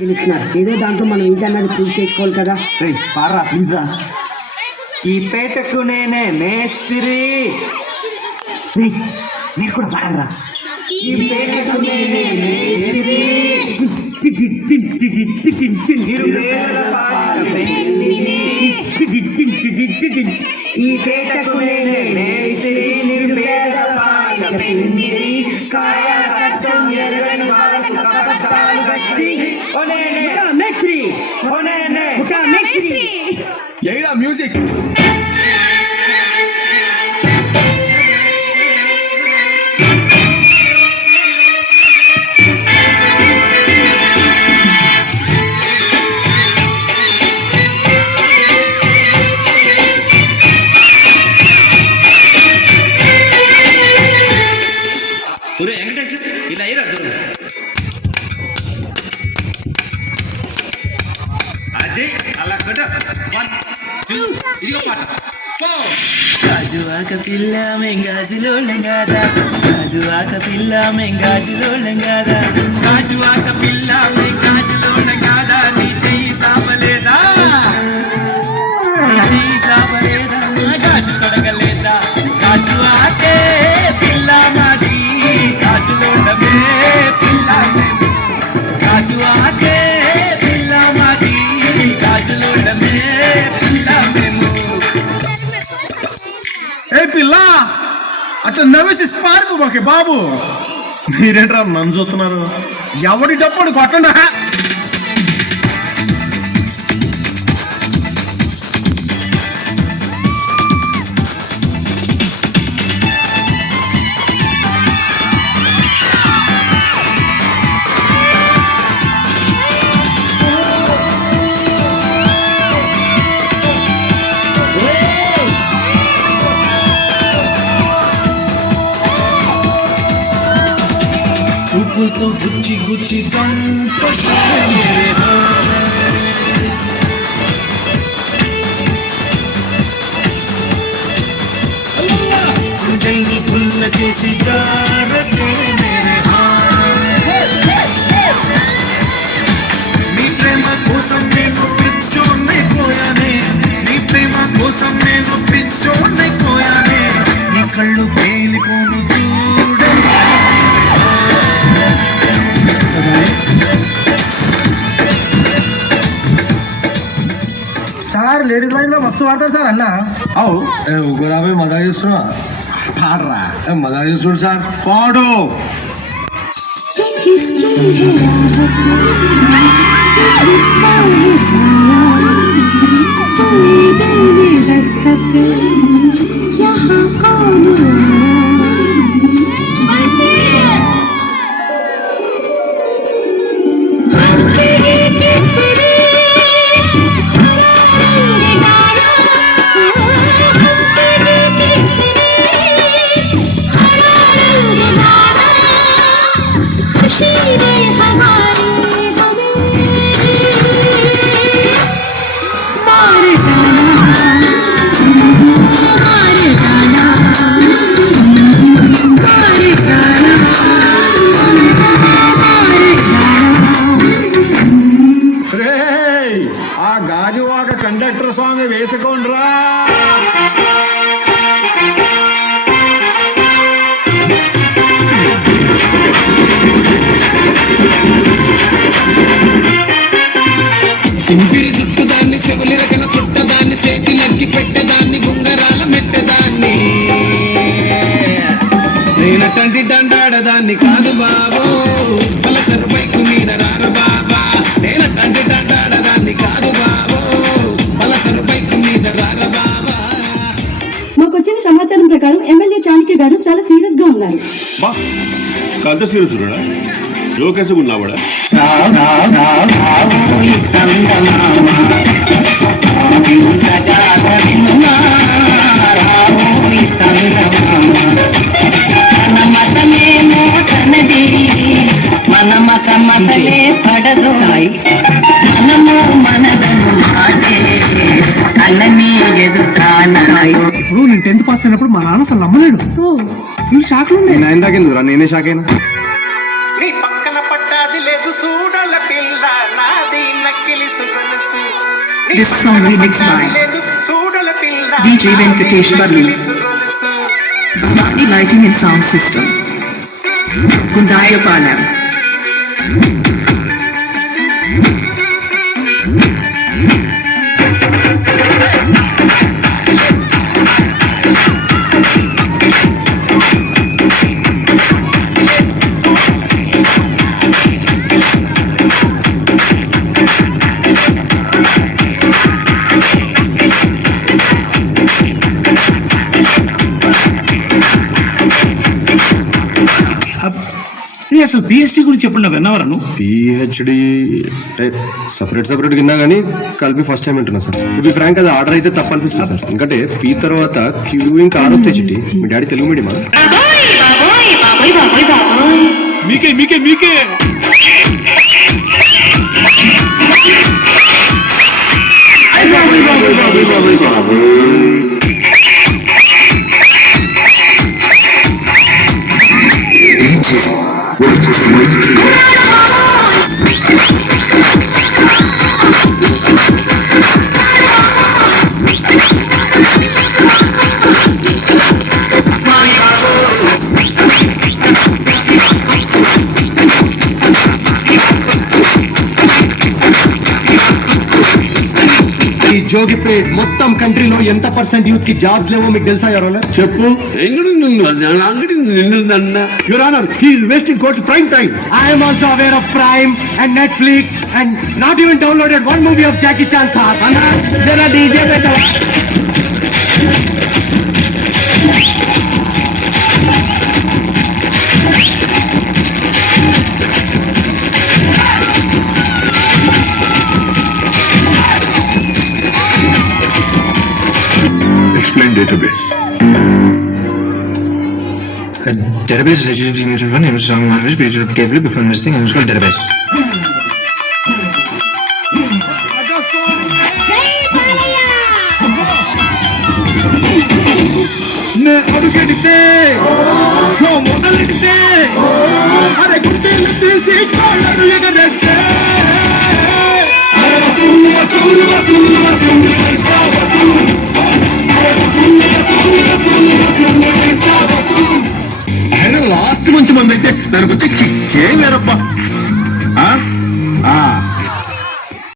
గెలిచిన ఏదో దాంట్లో మనం ఇంత అన్నది ప్రూవ్ చేసుకోవాలి కదా. పారా ప్లీజ్ రా. ఈ పేటకు నేనే మేస్త్రి. మీరు కూడా పాడరా. ఈ పేటకు నేనే మేస్త్రి. నిరుపేదల పాలిట పెన్నిధి. ఈ పేటకు నేనే మేస్త్రి. నిరుపేదల పాలిట పెన్నిధి. కాయ కష్టం ఎరగని వాళ్ళకు కపటాలు కట్టి ఓనేనే మేస్త్రి. ఓనేనే మేస్త్రి. ఏరా మ్యూజిక్. ఇలా అదే అలా కట 1 2 ఇదిగో పాట. గాజువాక పిల్ల మెంగాజులోళ్ళం కాదా, గాజువాక పిల్ల మెంగాజులోళ్ళం కాదా, గాజువాక పిల్ల మెంగాజులోళ్ళం కాదా, నీ చెయ్యి సాపలేదా, నీ చెయ్యి సాపలేదా, గాజు తొడగలేదా, గాజువాకే పిల్ల మాది, గాజులోళ్ళమే పిల్ల, గాజువాకే పిల్ల మాది, గాజులోళ్ళమే పిల్ల మేము. ఏ పిల్ల అట్లా నవ్వేసి పారిపో మాకే బాబు. మీరేంట్రా నన్ను చూస్తున్నారు? ఎవడి డప్పుడు కొట్టండా. చూపులతో గుచ్చి గుచ్చి గుండెల్ని పుల్ల చేసి నీ ప్రేమ కోసం నేను పిచ్చోన్నైపోయానే, నీ ప్రేమ కోసం నేను పిచ్చోన్నైపోయానే, నీ కళ్ళు పేలిపోను చూడే. సార్ లేడీస్ వాయిస్ లో మస్తు వాడతారు సార్ అన్న. అవు ఊరాబోయి మజా చేస్తున్నా. పాడరా. మజా చేస్తుడు సార్. పాడు. ఆ గాజువాక కండక్టర్ సాంగ్ వేసుకోండ్రా. సింపిరి చుట్టుదాన్ని, చెవులి రకన చుట్టదాన్ని, చేతిలగ్గి పెట్టేదాన్ని, ఉంగరాల మెట్టదాన్ని, నేనటంటి దండాడదాన్ని కాదు బాబో, పలసరు బైకు మీద రార బాబా, నేనటంటి దండాడదాన్ని కాదు బాబో, పలసరు బైకు మీద రార బాబా. మాకొచ్చిన సమాచారం ప్రకారం ఎమ్మెల్యే చాణక్య గారు చాలా సీరియస్ గా ఉన్నారు. కంత సీరియస్ ఉన్నాడా? జోకేసి ఉన్నావాడా? మన మత మతలే పడదు సాయి, మనము మనలను అలని ఎదుటాన సాయి. ఇప్పుడు నేను 10th పాస్ అయినప్పుడు మా నాన్న అసలు నమ్మలేడు. ఫుల్ షాక్ లో నేను ఆయన దాకేందుకురా, నేనే షాక్ అయినా. నీ పక్కన పడ్డాది లేదు చూడల పిల్ల నా This song remixed by DJ Venkatesh Barlu. Bhavani Lighting and Sound System. Gundayapalam. అసలు పిహెచ్డి గురించి చెప్పండి విన్నవరా నువ్వు? పిహెచ్డి సపరేట్ విన్నా కానీ కలిపి ఫస్ట్ టైం వింటున్నా సార్. ఇది ఫ్రాంక్ అది ఆర్డర్ అయితే తప్ప అనిపిస్తుంది సార్. ఎందుకంటే పీ తర్వాత క్యూ ఇంకా ఆర్ వస్తే చిట్టి. మీ డాడీ తెలుగు మీడియమా? మీకే మీకే మీకే జోగిపేట్ మొత్తం కంట్రీలో ఎంత % యూత్ కి జాబ్స్ లేవో మీకు తెలుసా ఎవరో? చెప్పు. అంగడి నిన్ను Your Honor, he is wasting court's prime time. I am also aware of Prime and Netflix and not even downloaded one movie of Jackie Chan, sir. Anna, there are DJ beta. Explain database. A database is a distributed one image song language page carefully before investing and it's called database. అడుగెడితే సో మొదలెడితే అరే గుండెలు తీసి కాళ్ళను ఎగరేస్తే